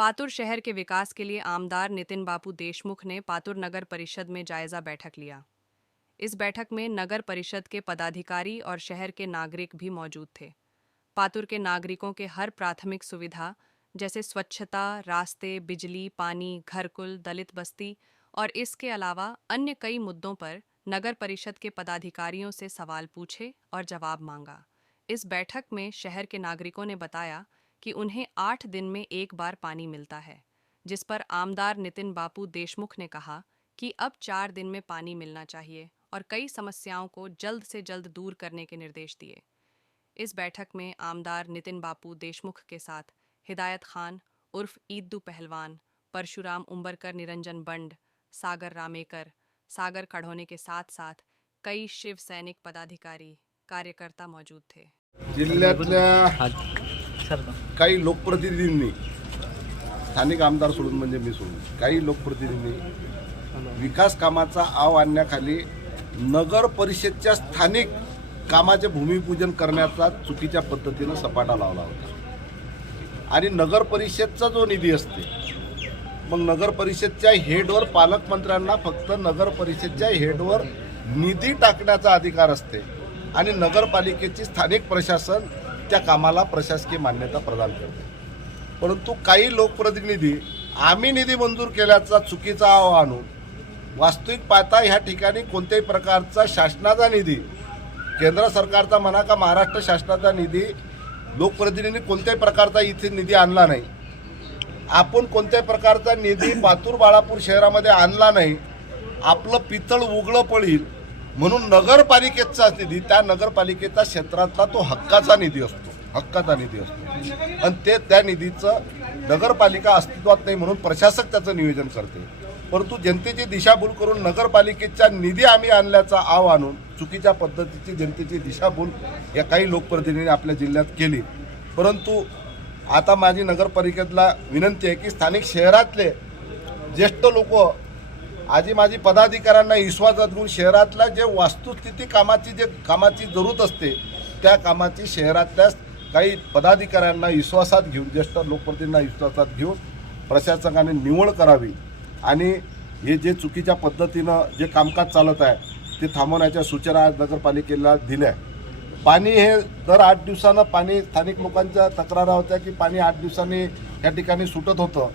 पातुर शहर के विकास के लिए आमदार नितिन बापू देशमुख ने पातुर नगर परिषद में जायजा बैठक लिया। इस बैठक में नगर परिषद के पदाधिकारी और शहर के नागरिक भी मौजूद थे। पातुर के नागरिकों के हर प्राथमिक सुविधा जैसे स्वच्छता, रास्ते, बिजली, पानी, घरकुल, दलित बस्ती और इसके अलावा अन्य कई मुद्दों पर नगर परिषद के पदाधिकारियों से सवाल पूछे और जवाब मांगा। इस बैठक में शहर के नागरिकों ने बताया कि उन्हें 8 दिन में एक बार पानी मिलता है, जिस पर आमदार नितिन बापू देशमुख ने कहा कि अब 4 दिन में पानी मिलना चाहिए और कई समस्याओं को जल्द से जल्द दूर करने के निर्देश दिए। इस बैठक में आमदार नितिन बापू देशमुख के साथ हिदायत खान उर्फ ईद्दू पहलवान, परशुराम उंबरकर, निरंजन बंड, सागर रामेकर, सागर कढ़ोने के साथ साथ कई शिव सैनिक पदाधिकारी कार्यकर्ता मौजूद थे। जिल्ह्यातल्या काही लोकप्रतिनिधींनी, स्थानिक आमदार सोडून म्हणजे मी सोडून, काही लोकप्रतिनिधींनी विकास कामाचा आव आणण्याखाली नगर परिषदच्या स्थानिक कामाचे भूमिपूजन करण्याचा चुकीच्या पद्धतीने सपाटा लावला होता। आणि नगर परिषदचा जो निधी असते, मग नगर परिषदच्या हेडवर पालकमंत्र्यांना फक्त नगर परिषदच्या हेडवर निधी टाकण्याचा अधिकार असते आणि नगरपालिकेची स्थानिक प्रशासन त्या कामाला प्रशासकीय मान्यता प्रदान करते। परंतु काही लोकप्रतिनिधी आम्ही निधी मंजूर केल्याचा चुकीचा आव आणून वास्तविक पाहता ह्या ठिकाणी कोणत्याही प्रकारचा शासनाचा निधी, केंद्र सरकारचा म्हणा का महाराष्ट्र शासनाचा निधी, लोकप्रतिनिधींनी कोणत्याही प्रकारचा इथे निधी आणला नाही। आपण कोणत्याही प्रकारचा निधी पातूर बाळापूर शहरामध्ये आणला नाही। आपलं पितळ उघडं पडेल म्हणून नगरपालिकेचा निधी, त्या नगरपालिकेचा क्षेत्रातला तो हक्काचा निधी असतो, हक्काचा निधी असतो आणि त्या निधीचं नगरपालिका अस्तित्वात नाही म्हणून प्रशासक त्याचं नियोजन करते। परंतु जनतेची दिशाभूल करून नगरपालिकेचा निधी आम्ही आणल्याचा आव आणून चुकीच्या पद्धतीची जनतेची दिशाभूल या काही लोकप्रतिनिधींनी आपल्या जिल्ह्यात केली। परंतु आता माझी नगरपालिकेला विनंती आहे की स्थानिक शहरातले ज्येष्ठ लोक आजी माझी पदाधिकाऱ्यांना विश्वासात घेऊन शहरातल्या जे वास्तुस्थिती कामाची जरूरत असते त्या कामाची शहरातल्या काही पदाधिकाऱ्यांना विश्वासात घेऊन, ज्येष्ठ लोकप्रतिनिधींना विश्वासात घेऊन प्रशासकाने निवड करावी आणि हे जे चुकीच्या पद्धतीनं जे कामकाज चालत आहे ते थांबवण्याच्या सूचना आज नगरपालिकेला दिल्या। पाणी हे दर 8 दिवसानं पाणी, स्थानिक लोकांच्या तक्रारी होत्या की पाणी 8 दिवसांनी या ठिकाणी सुटत होतं,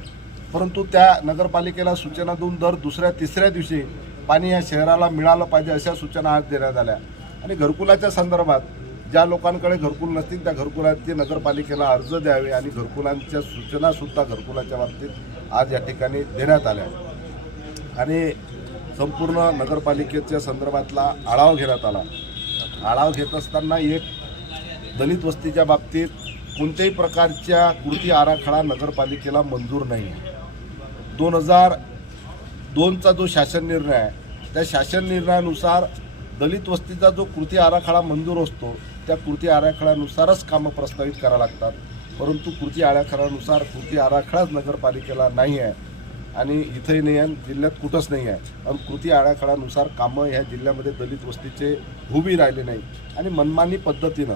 परंतु त्या नगरपालिकेला सूचना देऊन दर दुसऱ्या तिसऱ्या दिवशी पाणी या शहराला मिळालं पाहिजे अशा सूचना आज देण्यात आल्या। आणि घरकुलाच्या संदर्भात ज्या लोकांकडे घरकुल नसतील त्या घरकुलाचे नगरपालिकेला अर्ज द्यावे आणि घरकुलांच्या सूचनासुद्धा घरकुलाच्या बाबतीत आज या ठिकाणी देण्यात आल्या आणि संपूर्ण नगरपालिकेच्या संदर्भातला आढावा घेण्यात आला। आढावा घेत असताना एक दलित वस्तीच्या बाबतीत कोणत्याही प्रकारच्या कृती आराखडा नगरपालिकेला मंजूर नाही आहे। 2002चा जो शासन निर्णय आहे त्या शासन निर्णयानुसार दलित वस्तीचा जो कृती आराखडा मंजूर असतो त्या कृती आराखड्यानुसारच कामं प्रस्तावित करावं लागतात, परंतु कृती आराखडाच नगरपालिकेला नाही आहे आणि इथंही नाही आहे, जिल्ह्यात कुठंच नाही आहे आणि कृती आराखड्यानुसार कामं ह्या जिल्ह्यामध्ये दलित वस्तीचे उभी राहिले नाही आणि मनमानी पद्धतीनं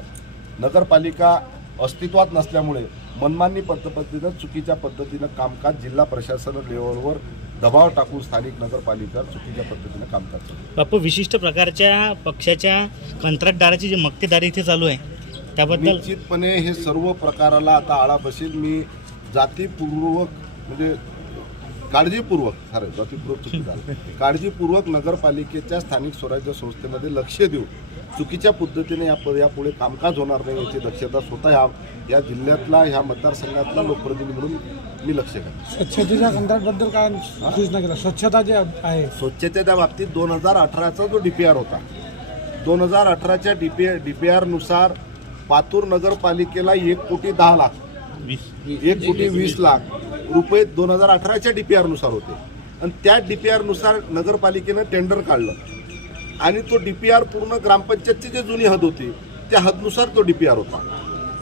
नगरपालिका अस्तित्वात नसल्यामुळे मनमानी पद्धतीनं चुकीच्या पद्धतीनं कामकाज जिल्हा प्रशासन लेवलवर दबाव टाकून स्थानिक नगरपालिका चुकीच्या पद्धतीनं कामकाज चालू। बापू, विशिष्ट प्रकारच्या पक्षाच्या कंत्राटदाराची जी मक्तेदारी इथे चालू आहे त्याबद्दल निश्चितपणे हे सर्व प्रकाराला आता आळा बसेल। मी जातीपूर्वक म्हणजे काळजीपूर्वक नगरपालिकेच्या स्थानिक स्वराज्य संस्थेमध्ये लक्ष देऊ चुकीच्या पद्धतीने यापुढे कामकाज होणार नाही याची दक्षता स्वतः या जिल्ह्यातला ह्या मतदारसंघातला लोकप्रतिनिधी म्हणून मी लक्ष घालतो। स्वच्छतेच्या कंत्राटबद्दल काय सूचना केल्या? स्वच्छता जे आहे स्वच्छतेच्या बाबतीत 2018चा जो DPR होता, 2018च्या DPR नुसार पातूर नगरपालिकेला 1,10,20,00,000 रुपये 2018च्या DPR नुसार होते आणि त्या DPR नुसार नगरपालिकेनं टेंडर काढलं आणि तो DPR पूर्ण ग्रामपंचायतची जी जुनी हद होती त्या हदनुसार तो DPR होता।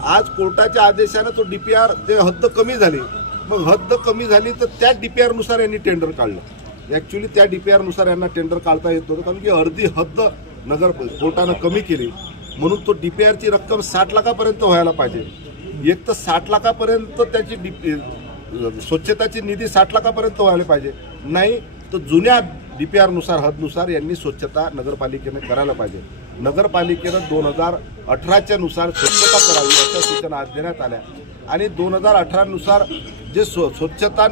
आज कोर्टाच्या आदेशाने तो DPR ते हद्द कमी झाली, मग हद्द कमी झाली तर त्या DPR नुसार यांनी टेंडर काढलं। ॲक्च्युली त्या DPR नुसार यांना टेंडर काढता येत नव्हतं कारण की अर्धी हद्द नगर कोर्टानं कमी केली म्हणून तो DPRची रक्कम 60 लाखापर्यंत व्हायला पाहिजे। एक तर 60 लाखापर्यंत त्याची स्वच्छताची निधी 60 लाखापर्यंत व्हायला पाहिजे. नाही तर जुन्या DPR नुसार हदनुसार यांनी स्वच्छता नगरपालिकेने करायला पाहिजे. नगरपालिकेनं 2018च्या नुसार स्वच्छता करावी अशा सूचना आज देण्यात आल्या आणि 2018 नुसार जे स्वच्छता